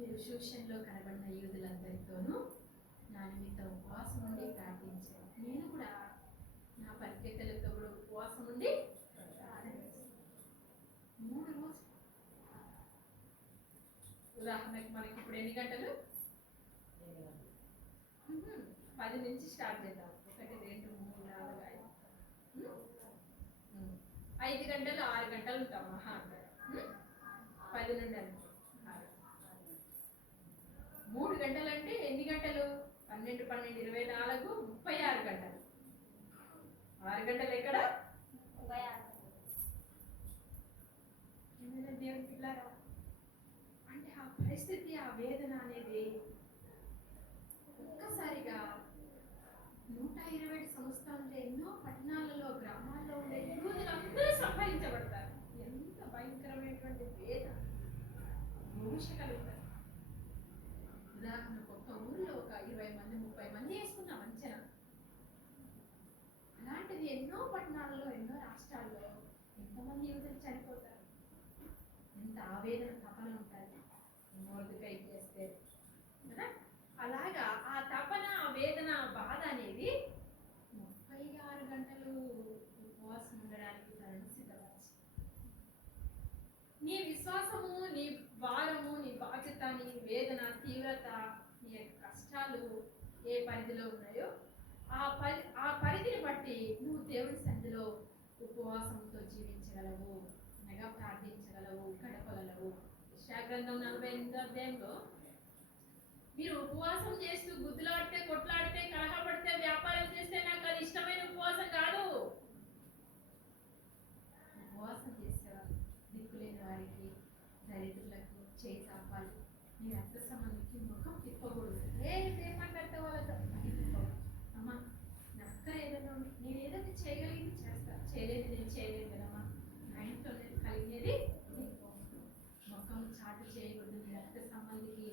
మీరు శూషన్లో కనబడిన యూదులందరితోనూ నా నిమిత్తం ఉపవాసం ఉండి ప్రార్థించాను. నేను కూడా నా పరిస్థితులతో కూడా ఉపవాసం ఉండి 3 రోజులు. ఉదాహరణకు మనకి ఇప్పుడు ఎన్ని గంటలు? 10 నుంచి స్టార్ట్ చేద్దాం. 1 2 3 4 5 గంటలు 6 గంటలు ఉంటాం మహా. 10 నుండి 3 గంటలు అంటే ఎన్ని గంటలు? 12 12 24 36 గంటలు. 6 గంటలు ఎక్కడ? 36. దేవుని పిల్లారా, అంటే ఆ పరిస్థితి, ఆ వేదన అనేది ఒక్కసారిగా 127 సంవత్సరాలు ఎన్నో పట్టణాలలో, గ్రామాల్లో ఉండే యూదులందరూ సంహరించబడతారు. ఎంత భయంకరమైనటువంటి వేదన మోష కలుగుతారు. ఉదాహరణకు ఒక ఊరిలో ఒక 20 మంది 30 మంది వేసుకున్నాం అంచనా. అలాంటిది ఎన్నో పట్టణాలలో, ఎన్నో రాష్ట్రాల్లో ఎంతమంది యూదులు చనిపోతారు. ఎంత ఆవేదన, తపన ఉంటుంది మొర్దెకై చేస్తే కదా. అలాగా ఆ తపన, ఆ వేదన, బాధ అనేది 36 గంటలు ఉపవాసం ఉండడానికి తనను సిద్ధపరిచి, నీ విశ్వాసము, నీ భారము, నీ బాధ్యత, నీ వేదన తీవ్రత, నీ యొక్క కష్టాలు ఏ పరిధిలో ఉన్నాయో ఆ పరిధిని బట్టి నువ్వు దేవుని సన్నిధిలో ఉపవాసంతో జీవించగలవు, అనగా ప్రార్థించగలవు, గడపగలవు. యెషయా గ్రంథం 48వ అధ్యాయంలో మీరు ఉపవాసం చేస్తూ గుద్దులాడితే, కొట్లాడితే, కలహపడితే, వ్యాపారం చేస్తే నాకు అది ఇష్టమైన ఉపవాసం కాదు. ఉపవాసం చేసేవారు దిక్కులేని వారికి, దరిద్రులకు చేయి చాపాలి. నీ రక్త సంబంధికి ముఖం తిప్పకూడదు. ఏం మాట్లాడితే వాళ్ళతో అమ్మా నా అక్కర ఏదైనా ఉంది, నేను ఏదైతే చేయగలిగింది చేస్తా, చేయలేదు నేను చేయలేదు కదమ్మా. నా ఇంట్లో నేను కలిగేది ముఖం చాటు చేయకూడదు. నీ రక్త సంబంధికి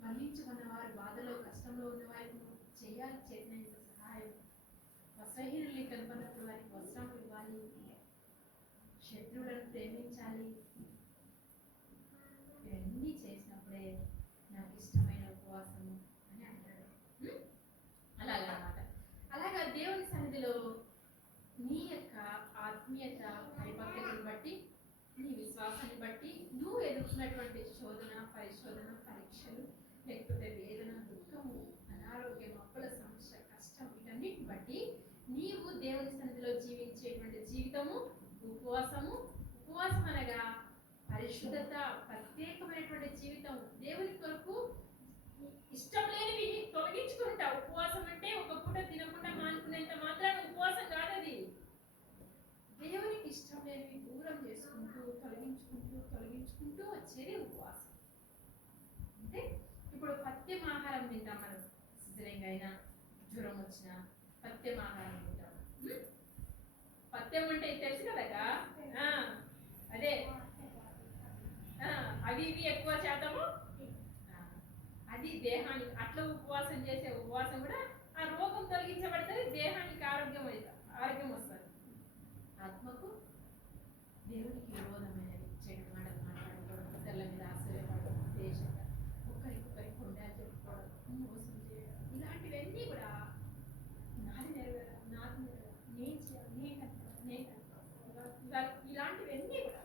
మరణించుకున్న వారు, బాధలో కష్టంలో ఉన్న వారికి చేయాలి చేసినంత సహాయం. వస్త్రహీనుల్ని కనపడినప్పుడు వారికి వస్త్రం ఇవ్వాలి. శత్రువులను ప్రేమించాలి. ఇవన్నీ చేసినప్పుడే నాకు ఇష్టమైన ఉపవాసము అని అంటాడు. అలాగనమాట. అలాగా దేవుని సన్నిధిలో నీ యొక్క ఆత్మీయత పరిపక్వతను బట్టి, నీ విశ్వాసాన్ని బట్టి, నువ్వు ఎదుర్కొన్నటువంటి శోధన, పరిశోధన, పరీక్షలు, లేకపోతే వేదన, దుఃఖము, అనారోగ్యం, అప్పుల సమస్య, కష్టం, వీటన్నిటిని బట్టి నీవు దేవుని సన్నిధిలో జీవించేటువంటి జీవితము ఉపవాసము. ఉపవాసం అనగా పరిశుద్ధత, ప్రత్యేకమైనటువంటి జీవితం. దేవుని కొరకు ఇష్టం లేనివి తొలగించుకుంటా. ఉపవాసం అంటే ఒక పూట తినకుండా మానుకునేంత మాత్రాన ఉపవాసం కాదది. దేవునికి ఇష్టం లేనివి దూరం చేసుకుంటూ, తొలగించుకుంటూ వచ్చేది ఉపవాసం. అంటే ఇప్పుడు పథ్యం ఆహారం తింటాం మనం. సిజరింగ్ అయినా, జ్వరం వచ్చినా పథ్యం ఆహారం తింటాం. పథ్యం అంటే తెలుసు కదా, అదే అవి ఇవి ఎక్కువ శాతము అది దేహానికి. అట్లా ఉపవాసం చేసే ఉపవాసం కూడా ఆ రోగం తొలగించబడుతుంది, దేహానికి ఆరోగ్యం వస్తుంది. ఆత్మకు దేవునికి విరోధమైనవి చెడు మాటలు మాట్లాడుకోవడం, ఇతరుల మీద ఆశ్చర్యపడడం, దేశంగా ఒకరికొకరి కొండలు చెప్పుకోవడం, మోసం చేయడం, ఇలాంటివన్నీ కూడా నాది నెరవేరాలి, నేను చేయాలి, ఇలాంటివన్నీ కూడా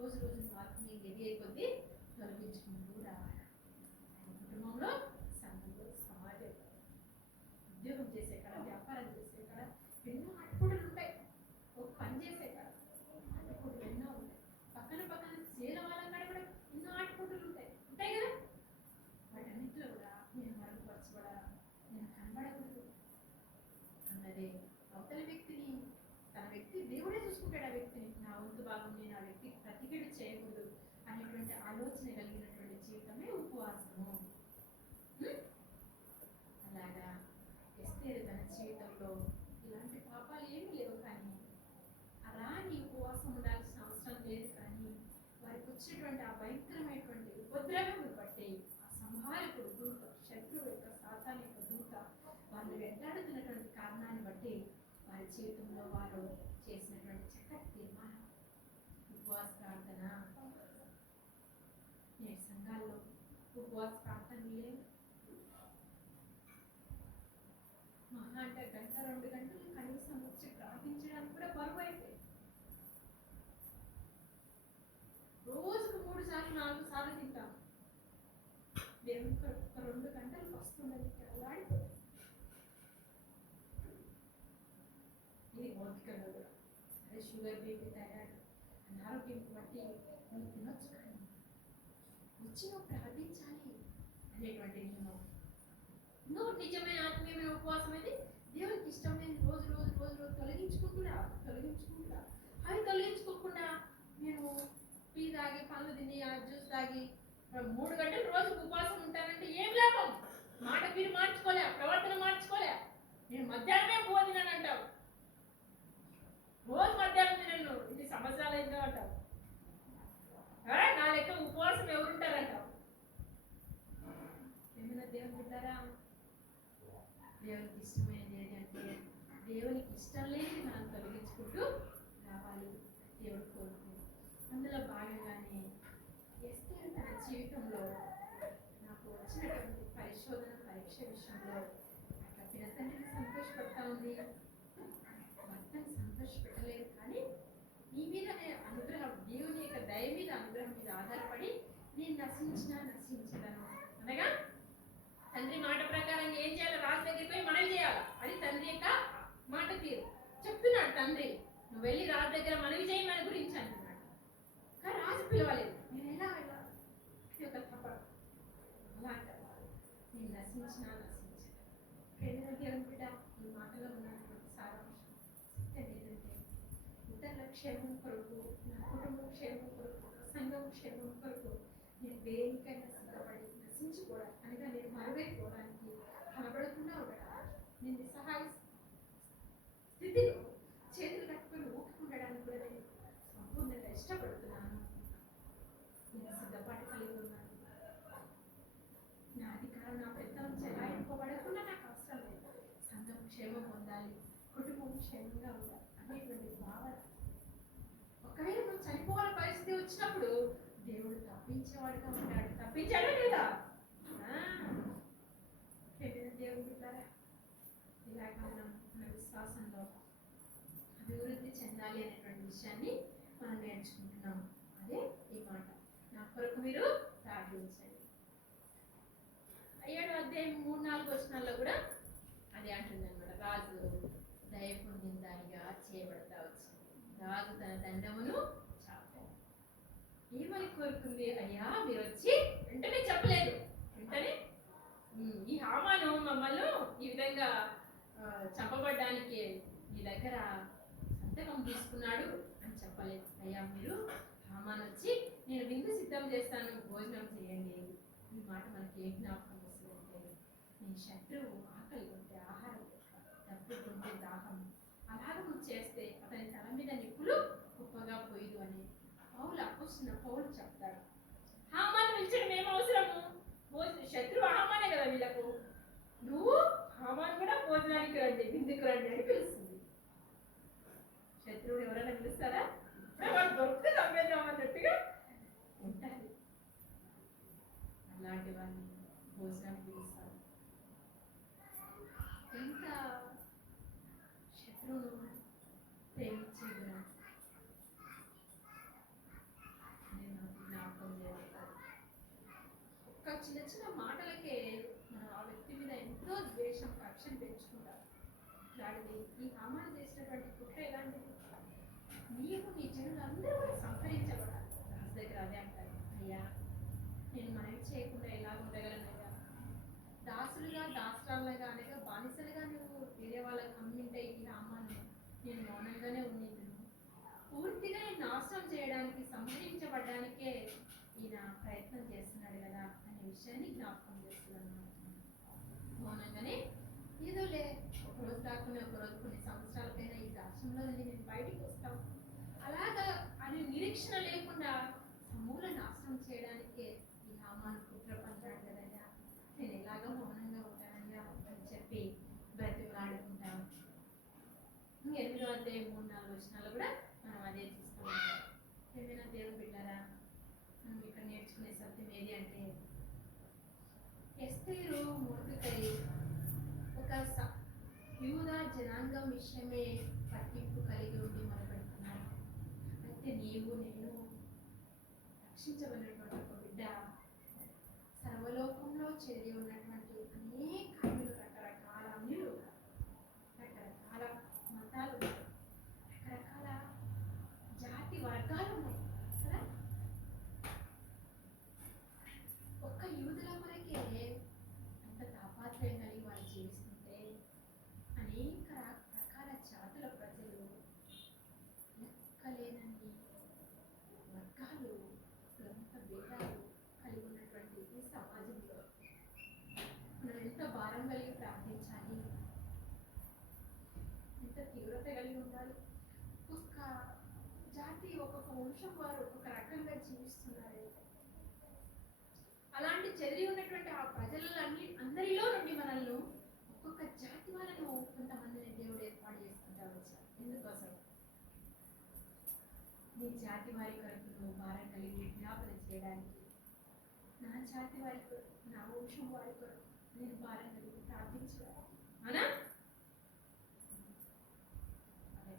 రోజు ఆత్మీయంగా ఎదిగే కొద్దీ తొలగించుకుంటూ రావాలి. కుటుంబంలో, సంఘంలో, సమాజం, ఉద్యోగం చేసే కాడ, వ్యాపారం చేసే కాడ ఎన్నో అడ్డుపుడులు ఉంటాయి. ఒక పని చేసే కాడ అడ్డుపుడులు ఎన్నో ఉంటాయి. పక్కన చేల వాళ్ళ కాడ కూడా ఎన్నో అడ్డుపుడులు ఉంటాయి కదా. వాటన్నింటిలో కూడా నేను మరుగుపరచబడాలా, నేను కనబడకూడదు అన్నదే అవతల వ్యక్తిని, తన వ్యక్తి దేవుడే చూసుకుంటాడు. ఆ వ్యక్తిని నా వంతు భాగం నేను ఆ వ్యక్తికి ప్రతికీడు చేయకూడదు అనేటువంటి ఆలోచన కలిగినటువంటి జీవితమే ఉపవాసము. అలాగా ఎస్తేరు తన జీవితంలో ఇలాంటి పాపాలు ఏమీ లేవు, కానీ అలాని ఉపవాసం ఉండాల్సిన అవసరం లేదు. కానీ వారికి వచ్చినటువంటి ఆ భయంకరమైనటువంటి ఉపద్రవం బట్టి ఆ సంహారకుడు దూత, శత్రువు యొక్క సాతాను యొక్క దూత వాళ్ళు వెంటాడుతున్నటువంటి కారణాన్ని బట్టి వారి జీవితంలో వారు చేసినటువంటి చక్కటి తీర్మానం ఉపవాస ప్రార్థన. సంఘాల్లో ఉపవాస ప్రార్థనలు లేవు. మహా అంటే గంట 2 గంటలు కనీసం వచ్చి ప్రార్థించడానికి కూడా బరువు అయిపోయింది. రోజుకు 3 సార్లు 4 సార్లు తింటాం. దేవుని కొరకు 2 గంటలకు వస్తున్నది అల్లాడిపోతుంది. ఇది భౌతికంగా కూడా. అదే షుగర్, బీపీ, థైరాయిడ్, అనారోగ్యం బట్టి నువ్వు తినొచ్చు, కానీ వచ్చి నువ్వు ప్రార్థించాలి అనేటువంటి నియమం. నువ్వు నిజమైన ఆత్మీయమైన ఉపవాసం అయితే దేవునికి ఇష్టమైన రోజు రోజు రోజు రోజు తొలగించుకుంటున్నా అవి తొలగించుకోకుండా నేను టీ తాగి పళ్ళు తిని ఆ జ్యూస్ తాగి 3 గంటలు రోజు ఉపవాసం ఉంటానంటే ఏం లాభం? మాట మీరు మార్చుకోలే, ప్రవర్తన మార్చుకోలే. నేను మధ్యాహ్నమే భోజనం అంటావు, రోజు మధ్యాహ్నం తినను, ఇది సంవత్సరాలు అయిందో అంటావు. నా లెక్క ఉపవాసం ఎవరుంటారంటావు. ఏమైనా దేవుని బిడ్డారా? దేవునికి ఇష్టమైనది ఏది అంటే దేవునికి ఇష్టం లేని మనం తొలగించుకుంటూ రావాలి. దేవుడు కోరుకుంది. అందులో భాగంగానే ఎస్తేరు తన జీవితంలో నాకు వచ్చినటువంటి పరిశోధన పరీక్ష విషయంలో అట్లా పినతండ్రిని సంతోషపడతా ఉంది, భర్తని సంతోషపెట్టలేదు. కానీ నీ మీద అనుగ్రహం, దేవుని యొక్క దయ మీద అనుగ్రహం మీద ఆధారపడి నేను నశించదను అనగా తండ్రి మాట ప్రకారం ఏం చేయాలి? రాజు దగ్గరికి పోయి మనవి చేయాలి. అది తండ్రి యొక్క మాట తీరు. చెప్తున్నాడు తండ్రి, నువ్వు వెళ్ళి రాజు దగ్గర మనవి చేయి మన గురించి అంటున్నాడు. కానీ రాజు పిలవలేదు. నేను ఎలా వెళ్ళాలి? ఒక తప్ప అలా అంటారు. నేను నశించదను. దేవుని బిడ్డ, ఈ మాటలో ఉన్నటువంటి సారాంశం ఏంటంటే ఇతరుల క్షేమం కొరకు, నా కుటుంబం క్షేమం కొరకు, సంఘం క్షేమం కొరకు నేను దేనికైనా సిద్ధపడి నశించుకోవడానికి, అనగా నేను మరువైపోవడానికి, కనబడకుండా ఉండడానికి, నేను నిస్సహాయ స్థితిలో చేతులు కట్టుకుని ఊపుకుండడానికి కూడా నేను సంపూర్ణంగా ఇష్టపడుతున్నాను. నేను సిద్ధపాటు కలిగి ఉన్నాను. నా అధికారం, నా పెద్దలు చెలాయింపబడకుండా నాకు అవసరం లేదు. సంఘం క్షేమం పొందాలి, కుటుంబం క్షేమంగా ఉండాలి అనేటువంటి భావన. ఒకవేళ నువ్వు చనిపోవాల పరిస్థితి వచ్చినప్పుడు దేవుడు తప్పించేవాడుగా ఉంటాడు. తప్పించాడా లేదా? దేవుడు బిడ్డారా, ఇలాగ మనం మన విశ్వాసంలో అభివృద్ధి చెందాలి అనేటువంటి విషయాన్ని మనం నేర్చుకుంటున్నాం. అదే ఈ మాట, నా కొరకు మీరు ప్రార్థించండి. 7వ అధ్యాయం 3-4 వచనాల్లో కూడా అదే అంటుంది అనమాట. రాజు దయ పొందిన దానిగా చేయబడతా వచ్చింది. రాజు తన దండమును చాపాడు. ఏమని కోరుకుంది? అయ్యా మీరు వచ్చి వెంటనే చెప్పలేదు. వెంటనే ఈ హామాను మమ్మల్ని ఈ విధంగా చంపబడ్డానికి మీ దగ్గర సంతకం తీసుకున్నాడు అని చెప్పలేదు. అయ్యా మీరు హామాను వచ్చి నేను విందు సిద్ధం చేస్తాను, భోజనం చేయండి. ఈ మాట మనకి ఏ జ్ఞాపకం వస్తుందంటే, నీ శత్రువు ఆకలి కొంటే ఆహారం, డబ్బు కొంటే దాహం, అలాగ నువ్వు చేస్తే అతని తల మీద నిప్పులు కుప్పగా పోయిదు అని పౌలు చెప్తాడు. హామాను పిలిచడం ఏం అవసరము? శత్రువు హామానే కదా వీళ్ళకు. నువ్వు హామాను కూడా భోజనానికి రండి, విందుకు రండి అని పిలుస్తుంది. శత్రువుని ఎవరైనా పిలుస్తారా? వాడు దొరికితే చంపేద్దాం అన్నట్టుగా ఉంటారు. అలాంటి వాడిని భోజనానికి పిలుస్తారు. ఎంత శత్రువును ప్రేమించే గుణం జ్ఞాపకం చేస్తారు. ఒక్క చిన్న మాటలకే మనం ఆ వ్యక్తి మీద ఎంతో ద్వేషం, కక్షను పెంచుకుంటారు. ఇట్లాంటిది ఈ హామాను చేసినటువంటి కుట్ర ఎలాంటిది? నీవు నీ జనులు అందరూ కూడా సంహరించబడాలి. రాజు దగ్గర అదే అంటారు. అయ్యా నేను మనవి చేయకుండా ఎలా ఉండగలనయ్యా? దాసురాలుగా అనగా బానిసలుగా నువ్వు వేరే వాళ్ళకి అమ్మింటే ఈ హామాను నేను మౌనంగానే ఉన్నాను. పూర్తిగా నేను నాశనం చేయడానికి, సంహరించబడ్డానికే ఈయన ప్రయత్నం చేస్తున్నాడు కదా అనే విషయాన్ని జ్ఞాపకం చేస్తున్నాను. మౌనంగానే ఏదోలే, ఒకరోజు కాకుండా ఒకరోజు కొన్ని సంవత్సరాలకైనా ఈ రాష్ట్రంలో నుండి నేను బయటికి వస్తాం, అలాగా అని నిరీక్షణ లేకుండా సమూల నాశనం చేయడానికే ఈ హామాను కుట్ర పన్నాడు కదయ్యా. నేను ఎలాగో మౌనంగా ఉంటానయ్యా అని చెప్పి బ్రతిమలాడుకుంటాం. 8వ అధ్యాయం 3-4 వచనాలు కూడా మనం అదే చూస్తున్నాం. ఏమైనా దేవుని బిడ్డారా, మనం ఇక్కడ నేర్చుకుంటాం. నేర్చుకునే సత్యం ఏది అంటే, ఎస్తేరు మొర్దెకై ఒక యూదా జనాంగం విషయమే పట్టింపు కలిగి ఉండి మొదలుపెడుతున్నారు. అయితే నీవు నేను రక్షించబడినటువంటి ఒక బిడ్డ సర్వలోకంలో చేరి ఉన్నటువంటి అనేక అన్యులు, రకరకాల అన్యులు, రకరకాల మతాలు, రకరకాల జాతి వర్గాలు ఉన్నాయి కదా. ఒక్క యూదుల కొరకే అంత తాపాత్రయం కలిగి వారు జీవిస్తుంటే అనేక రకాల జాతుల ప్రజలు, లెక్కలేనన్ని వర్గాలు, కులంత భేదాలు కలిగి ఉన్నటువంటి ఈ సమాజంలో మనం ఎంత భారం కలిగి ప్రార్థించాలి, ఎంత తీవ్రత కలిగి ఉండాలి. ఒక్కొక్క జాతి, ఒక్కొక్క వంశం వారు ఒక్కొక్క రకంగా జీవిస్తున్నారు. అలాంటి చెదిరి ఉన్నటువంటి ఆ ప్రజలన్నీ అందరిలో నుండి మనల్ని ఒక్కొక్క జాతి వాళ్ళను కొంతమందిని దేవుడు ఏర్పాటు చేసుకుంటా వచ్చారు. ఎందుకోసం? నీ జాతి వారి కొరకు నువ్వు భారం కలిగి విజ్ఞాపన చేయడానికి, నా జాతి వారి కొరకు, నా వంశం వారి కొరకు నేను భారం కలిగి ప్రార్థించడానికి. అవునా?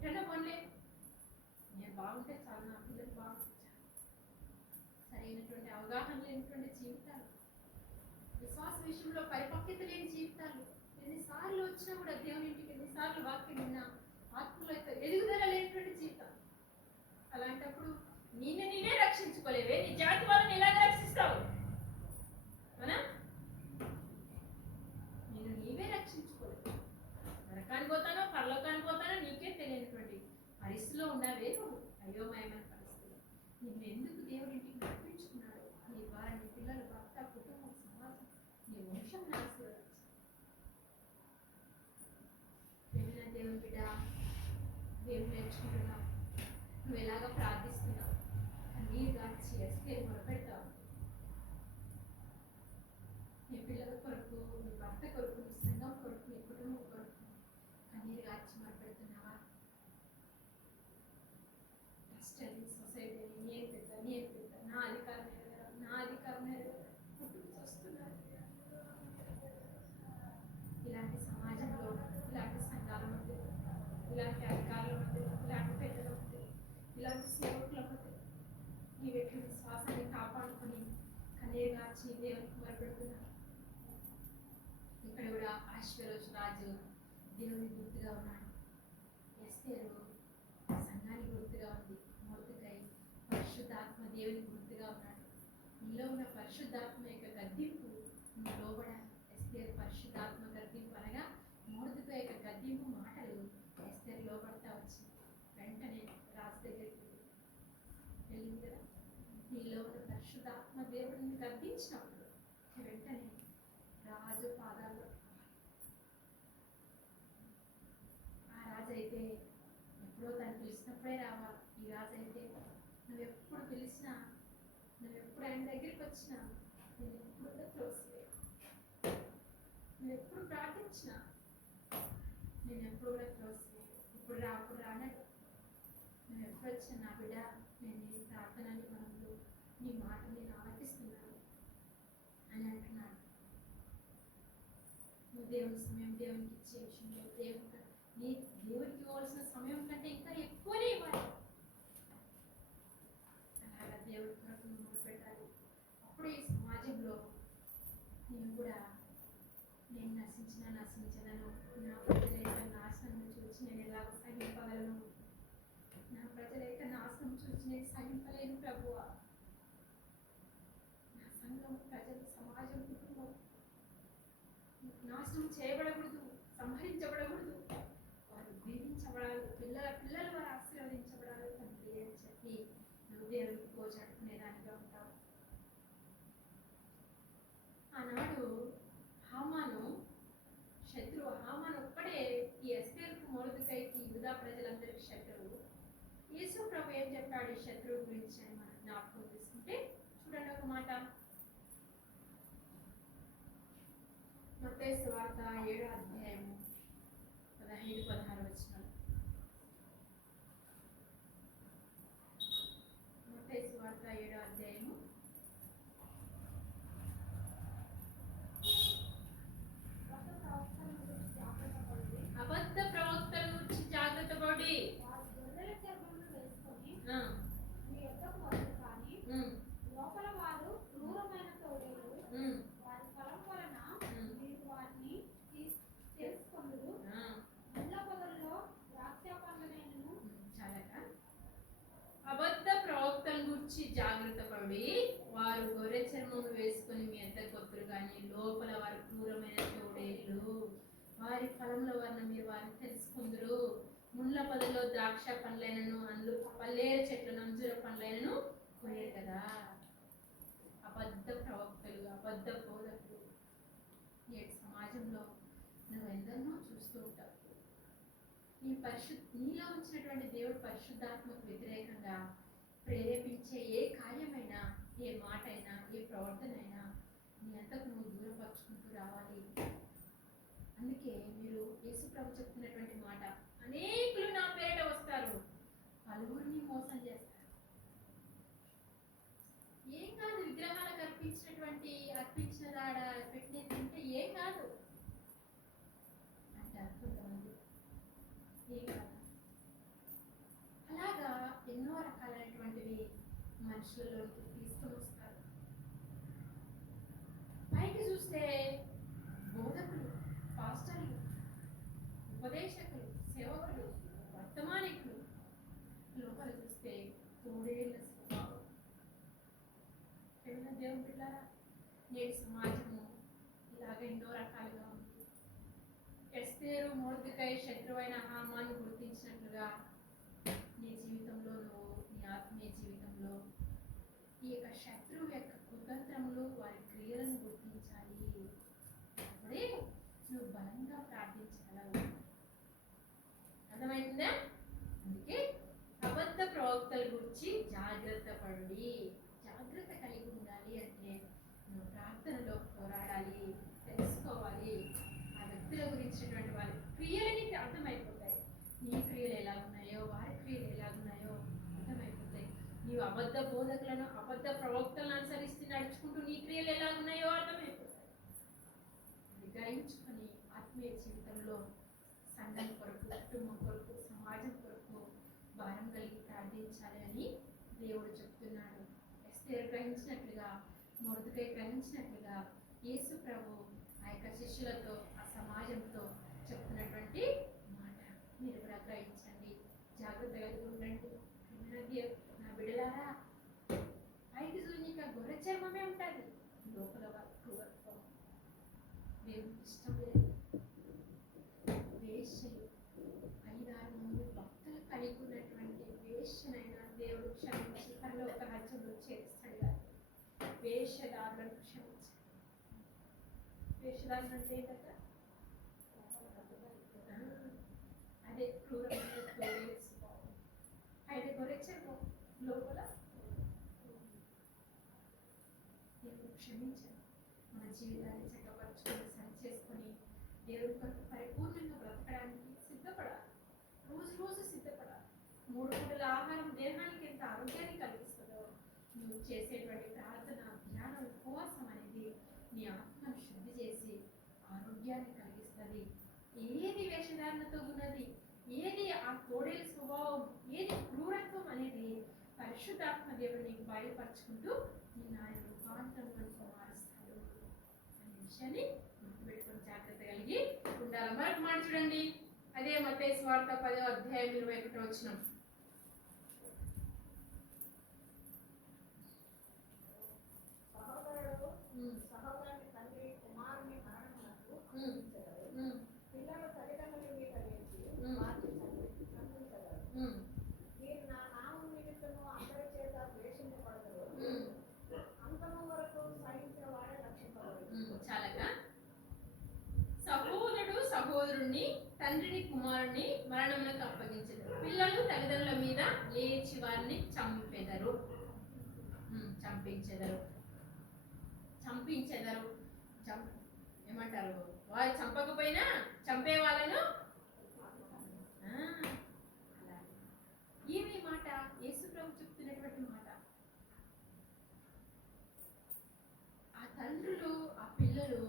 ఎట్లా పనులే, నేను బాగుంటే చాలు, నా పిల్లలు బాగుంటే చాలు. సరైనటువంటి అవగాహన లేనటువంటి జీవితాలు, విశ్వాస విషయంలో పరిపక్వత లేని జీవితాలు, ఎన్నిసార్లు వచ్చినా కూడా దేవుని ఇంటికి ఎన్నిసార్లు వాక్యం విన్నా ఆత్మలో ఎదుగుదల లేనటువంటి జీవితం. అలాంటప్పుడు నేనే రక్షించుకోలేవే, నీ జాతి వాళ్ళని ఎలాగ రక్షిస్తావు? అవునా? నేను నీవే రక్షించుకోలేదు. నరకానికి పోతానో పరలోకానికి పోతానో నీకే తెలియనటువంటి పరిస్థితిలో ఉన్నావే నువ్వు, అయోమయమైన పరిస్థితి. నిన్ను ఎందుకు దేవుడి ఇంటికి నడిపించుకున్నాడు? నీ ద్వారా నీ పిల్లలు, భర్త, కుటుంబం, సమాజం, నీ వంశం ఆశీర్వదించాలి. ఏమైనా దేవుని బిడ్డ, దేవుడు నేర్చుకుంటున్నావు, నువ్వు ఎలాగ ప్రార్థిస్తున్నావు, నీరు గార్చి ఎస్కేలు మొదలుపెడతావు. నీ పిల్లల కొరకు, నీ భర్త కొరకు, నీ సంఘం కొరకు, నీ కుటుంబం కొరకు కన్నీరు గార్చి మొదలుపెడుతున్నావా? కష్టాన్ని, సొసైటీని, నేను పెద్ద, నా అధికారం పుట్టుకు వస్తున్నారు. ఇలాంటి సమాజంలో, ఇలాంటి సంఘాల మధ్య, ఇలాంటి అధికారుల మధ్య, ఇలాంటి పెద్దల మధ్య, ఇలాంటి సేవకుల మధ్య ఈ వ్యక్తి విశ్వాసాన్ని కాపాడుకొని కన్నీరు గార్చి దేవునికి మొరపెడుతున్నారు. ఇక్కడ కూడా ఆశ్వరోజు రాజు దేవుని గుర్తుగా ఉన్నాడు. ఎస్తేరు సంఘానికి గుర్తుగా ఉంది. మొర్దెకై పరిశుద్ధాత్మ దేవుని గుర్తుగా ఉన్నాడు. నీలో ఉన్న పరిశుద్ధాత్మ యొక్క గద్దింపు నువ్వు లోబడాలి. ఎస్తేరు పరిశుద్ధాత్మ గద్దింపు అనగా మొర్దెకై యొక్క గద్దింపు మాటలు ఎస్తేరు లోబడతా వచ్చింది. వెంటనే రాజు దగ్గరికి వెళ్ళింది కదా. నీలో ఉన్న పరిశుద్ధాత్మ దేవుడిని గద్దించినప్పుడు వెంటనే రాజు పాదాల్లో, ఆ రాజు అయితే ఎప్పుడో తను పిలిచినప్పుడే రావాలి. ఈ రాజు అయితే నువ్వు ఎప్పుడు పిలిచినా, నువ్వు ఎప్పుడు ఆయన దగ్గరికి వచ్చినా నేను ఎప్పుడు కూడా త్రోసివేయను. నువ్వు ఎప్పుడు ప్రార్థించినా నేను ఎప్పుడు కూడా త్రోసివేయను. ఇప్పుడు రానడు. నువ్వు ఎప్పుడు వచ్చినా నా బిడ్డ, నేను నీ ప్రార్థనని మనకు, నీ మాట నేను ఆలకిస్తున్నాను అని అంటున్నాడు. నువ్వు దేవుని సమయం దేవునికి ఇచ్చే విషయంలో దేవునికి ఇవ్వాల్సిన సమయం కంటే ఇంకా ఎక్కువనే ఇవ్వాలి. అలాగా దేవుడి కొరకు నువ్వు మొదలుపెట్టాలి. అప్పుడు ఈ సమాజంలో నేను కూడా, నేను నశించదను, నా ప్రజల యొక్క నాశనం చూసి నేను ఎలాగ సహింపగలను, నా ప్రజల యొక్క నాశనం చూసి నేను సహింపలేను ప్రభువా. నా సంఘం, ప్రజలు, సమాజం, కుటుంబం నాశనం చేయబడకూడదు, సంహరించబడకూడదు, వారు దీవించబడాలి, పిల్లలు వారు ఆశీర్వదించబడాలి తండ్రి అని చెప్పి నువ్వు దేవుడికి పోచాడుకునేదానిగా ఉంటావు. ఆనాడు హామాను శత్రువు. హామాను ఒక్కడే ఈ ఎస్తేరుకు, మొర్దెకైకి, యూదా ప్రజలందరికీ శత్రువు. యేసు ప్రభు ఏం చెప్పాడు ఈ శత్రువు గురించి అని మనం జ్ఞాపకం తీసుకుంటే చూడండి ఒక మాట. మత్తయి సువార్త 7వ అధ్యాయము 15-16 వచనాలు. మత్తయి సువార్త 7వ అధ్యాయము చూడండి, వారు గొర్రె చర్మము వేసుకొని మీ ఎద్దకు వస్తురు, కానీ లోపల వారి క్రూరమైన తోడేళ్ళు. వారి ఫలంలో వలన మీరు వారిని తెలుసుకుందరు. ముళ్ళ పొదలో ద్రాక్ష పండ్లైనను పల్లేరు చెట్లను అంజూర పండ్లైనను కోయరు కదా. అబద్ధ ప్రవక్తలు, అబద్ధ బోధకులు నేటి సమాజంలో నువ్వు ఎందరినో చూస్తూ ఉంటావు. నీలో ఉంచినటువంటి దేవుడు పరిశుద్ధాత్మకు వ్యతిరేకంగా ప్రేరేపించే ఏ కార్యమైనా, ఏ మాట అయినా, ఏ ప్రవర్తన అయినా నీ అంతకు నువ్వు దూరపరుచుకుంటూ రావాలి. అందుకే మీరు యేసు ప్రభు చెప్తున్నటువంటి మాట, అనేకులు నా పేరిట వస్తారు, పలువురిని మోసం చేస్తారు. ఏం కాదు, విగ్రహాలకు అర్పించిన దాడ పెట్టినది తింటే ఏం కాదు అంటారు కొంతమంది. ఏం కాదు. అలాగా ఎన్నో రకాలైనటువంటివి మనుషులలోకి తీసుకొని వస్తారు. పైకి చూస్తే బోధకులు, పాస్టర్లు, ఉపదేశకులు, సేవకులు, వర్తమానికులు, లోపల చూస్తే తోడేళ్ల స్వభావం. ఏమైనా దేవుని బిడ్డలారా, నేటి సమాజము ఇలాగ ఎన్నో రకాలుగా ఉంది. ఎస్తేరు మొర్దెకై శత్రువైన హామాను గుర్తించినట్లుగా నీ జీవితంలో, నీ ఆత్మీయ జీవితంలో ఈ యొక్క శత్రువు యొక్క కుతంత్రములు, వారి క్రియలను గుర్తించాలి. అప్పుడే నువ్వు బలంగా ప్రార్థించగలవు. అర్థమైందా? అందుకే అబద్ధ ప్రవక్తల గురించి జాగ్రత్త పడి, జాగ్రత్త కలిగి ఉండాలి. అంటే నువ్వు ప్రార్థనలో పోరాడాలి, తెలుసుకోవాలి. ఆ వ్యక్తుల గురించినటువంటి వారి క్రియలని అర్థమైపోతాయి. నీ క్రియలు ఎలా ఉన్నాయో, వారి క్రియలు ఎలా ఉన్నాయో అర్థమైపోతాయి. నీవు అబద్ధ బోధకులను, అబద్ధ ప్రవక్తలను అనుసరిస్తూ నడుచుకుంటూ నీ క్రియలు ఎలా ఉన్నాయో అర్థమైపోతాయి. అది గ్రహించుకొని ఆత్మీయ జీవితంలో సంఘం కొరకు, కుటుంబం కొరకు, సమాజం కొరకు భారం కలిగి ప్రార్థించాలి అని దేవుడు చెప్తున్నాడు. ఎస్తేరు గ్రహించినట్లుగా, మొర్దెకై గ్రహించినట్లుగా యేసు ప్రభు ఆ యొక్క శిష్యులతో, ఆ సమాజంతో చెప్తున్నటువంటి మాట మీరు కూడా గ్రహించండి. జాగ్రత్తగా ఉండండి. నా బిడ్డలారా, పైకి చూడక గొర్రె చర్మమే ఉంటుంది, లోపల క్రూరత్వం, దేవునికి ఇష్టం లేదు. వేశ్యలు, 5-6 మంది భక్తులు కలిగి ఉన్నటువంటి వేశ్యనైనా దేవుడు క్షమించి పరలోక రాజ్యంలో చేస్తాడు కదా. వేషధారులను క్షమించాలి. వేషధారణ అంటే ఏంటంట? అదే క్రూరమైన తోడేలు స్వభావం. అయితే గొర్రె చర్మం లోపల. దేవుడు క్షమించాలి. మన జీవితాన్ని చక్కపరుచుకొని, సరి చేసుకొని దేవుడి కొరకు పరిపూర్ణంగా బ్రతకడానికి సిద్ధపడాలి. రోజు సిద్ధపడాలి. 3 పూటల ఆహారం దేహానికి ఎంత ఆరోగ్యాన్ని కలిగిస్తుందో, నువ్వు చేసేటువంటి ప్రార్థన, ధ్యానం, ఉపవాసం అనేది నీ ఆత్మను శుద్ధి చేసి ఆరోగ్యాన్ని కలిగిస్తుంది. ఏది వేషధారణతో ఉన్నది, ఏది ఆ తోడేలు స్వభావం, ఏది క్రూరత్వం అనేది పరిశుద్ధాత్మ దేవుడు నీకు బయలుపరుచుకుంటూ నిన్ను ఆయన రూపాంతరంలో మారుస్తాడు అనే విషయాన్ని గుర్తుపెట్టుకొని జాగ్రత్త కలిగి ఉండాలి. మరొక మాట చూడండి, అదే మత్తయి సువార్త 10వ అధ్యాయం 21వ వచనం. సహోదరుని తండ్రి కుమారుని మరణమునకు పిల్లలు తల్లిదండ్రుల మీద లేచి వారిని చంపించగలరు. మీరు నా నామం నిమిత్తము అందరి చేత ద్వేషించబడతారు, అంతము వరకు సహించిన వాడే రక్షింపబడతాడు. చాలగా సహోదరుని తండ్రిని కుమారుని మరణమునకు అప్పగించదు, పిల్లలు తల్లిదండ్రుల మీద లేచి వారిని చంపించెదరు. ఏమంటారు? వారు చంపకపోయినా చంపే వాళ్ళను. ఏమి మాట? యేసు ప్రభు చెప్తున్నటువంటి మాట. ఆ తండ్రులు, ఆ పిల్లలు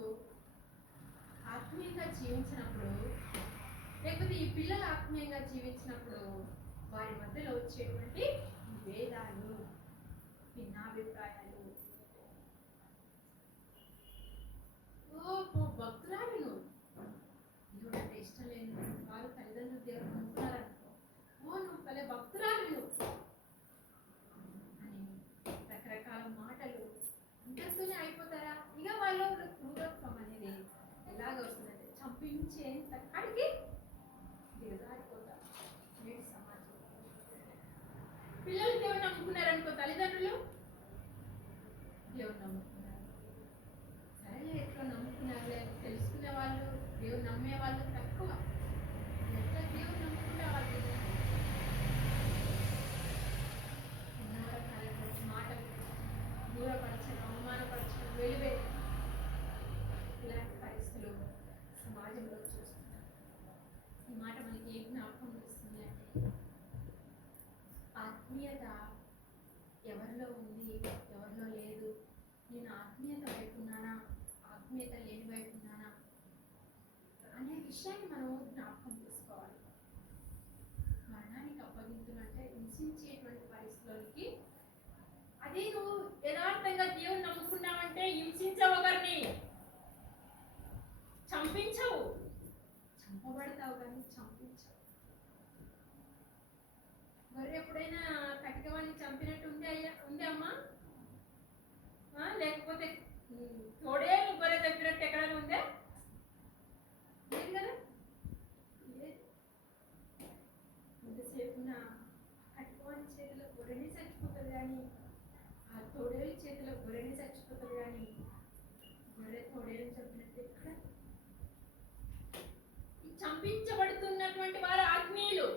ఆత్మీయంగా జీవించినప్పుడు, లేకపోతే ఈ పిల్లలు ఆత్మీయంగా జీవించినప్పుడు వారి మధ్యలో వచ్చేటువంటి భేదాలు, భిన్నాభిప్రాయాలు, భక్తురాలు నువ్వు, దేవుడు అంటే ఇష్టం లేని వారు తల్లిదండ్రులు దేవుడు నమ్ముతున్నారనుకో, నువ్వు భలే భక్తురాలు నువ్వు అని రకరకాల హింసించేంత కాడికి దిగజారిపోతారు నేటి సమాజం. పిల్లలు దేవుని నమ్ముకున్నారనుకో, తల్లిదండ్రులు దేవుని నమ్ముకున్నారు, సరేలే ఎట్లా నమ్ముకున్నారులే తెలుసుకునే వాళ్ళు, దేవుని నమ్మే వాళ్ళు తక్కువ. ఎట్లా దేవుని నమ్ముకుంటే వాళ్ళు ఎన్నో రకాల మాటలు దూరపరచడం, అవమానపరచడం, వెలివేయడం, ఇలాంటి పరిస్థితులు సమాజంలో చూస్తున్నారు. ఈ మాట మనకి ఏ జ్ఞాపకం చేస్తుంది అంటే, ఆత్మీయత ఎవరిలో ఉంది, ఎవరిలో లేదు, నేను ఆత్మీయత వైపు ఉన్నానా, ఆత్మీయత లేని వైపు ఉన్నానా అనే విషయాన్ని మనం జ్ఞాపకం చేసుకోవాలి. మరణానికి అప్పగింతులంటే హింసించేటువంటి పరిస్థితులకి, అదే నువ్వు యథార్థంగా దేవుని నమ్ముకున్నావంటే హింసించవు, ఒకరిని చంపించవు, చంపబడతావు కానీ చంపించవు. మరి ఎప్పుడైనా కటికవాన్ని చంపినట్టు ఉంది అయ్యా, ఉంది అమ్మా? లేకపోతే తోడే గొర్రె తప్పినట్టు ఎక్కడైనా ఉందా? లేదు కదా. ఎంతసేపు నా కటికవాని చేతిలో గొర్రెని చచ్చిపోతుంది కానీ, ఆ తోడేలు చేతిలో గొర్రెని చచ్చిపోతుంది కానీ, గొర్రె తోడేలు చంపినట్టు ఎక్కడ? చంపించబడుతున్నటువంటి వారు ఆత్మీయులు,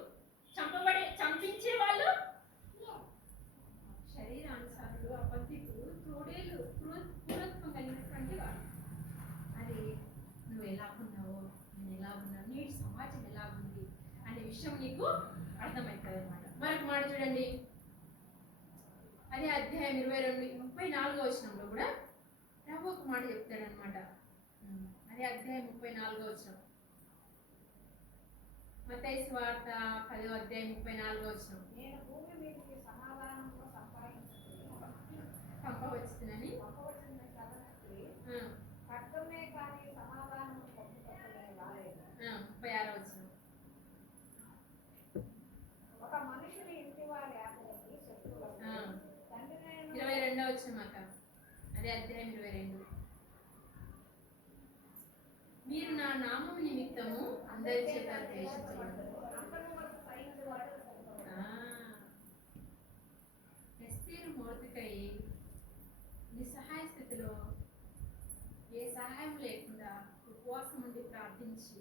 చంపించే వాళ్ళు శరీరానుసారులు, అబద్ధికులు, తోడేలు, క్రూరత్వం కలిగినటువంటి వారు. అది నువ్వు ఎలా ఉన్నావో, నేను ఎలా ఉన్నాను, నేటి సమాజం ఎలా ఉంది అనే విషయం నీకు అర్థమవుతుంది అనమాట. మరొక మాట చూడండి, అదే అధ్యాయం 34వ వచనంలో కూడా ప్రభు ఒక మాట చెప్తాడనమాట. అదే అధ్యాయం 34వ వచనం, మత్తయి సువార్త 10వ అధ్యాయం 34వ వచనం. నేను భూమి మీదకి సమాధానంలో పంపవచ్చునని ఖడ్గమే కానీ సమాధానం రాలేదు. 36వ వచనం. ఒక మనుషుని ఇంటి వారి ఆకలికి శత్రువులకు తండ్రి 22వ వచనం అక్క, అదే అధ్యాయం 22. మీరు నా నామము నిమిత్తము అందరి చేత ద్వేషించబడతారు. ఎస్తేరు మొర్దెకై నిస్సహాయ స్థితిలో ఏ సహాయం లేకుండా ఉపవాసం ఉండి ప్రార్థించి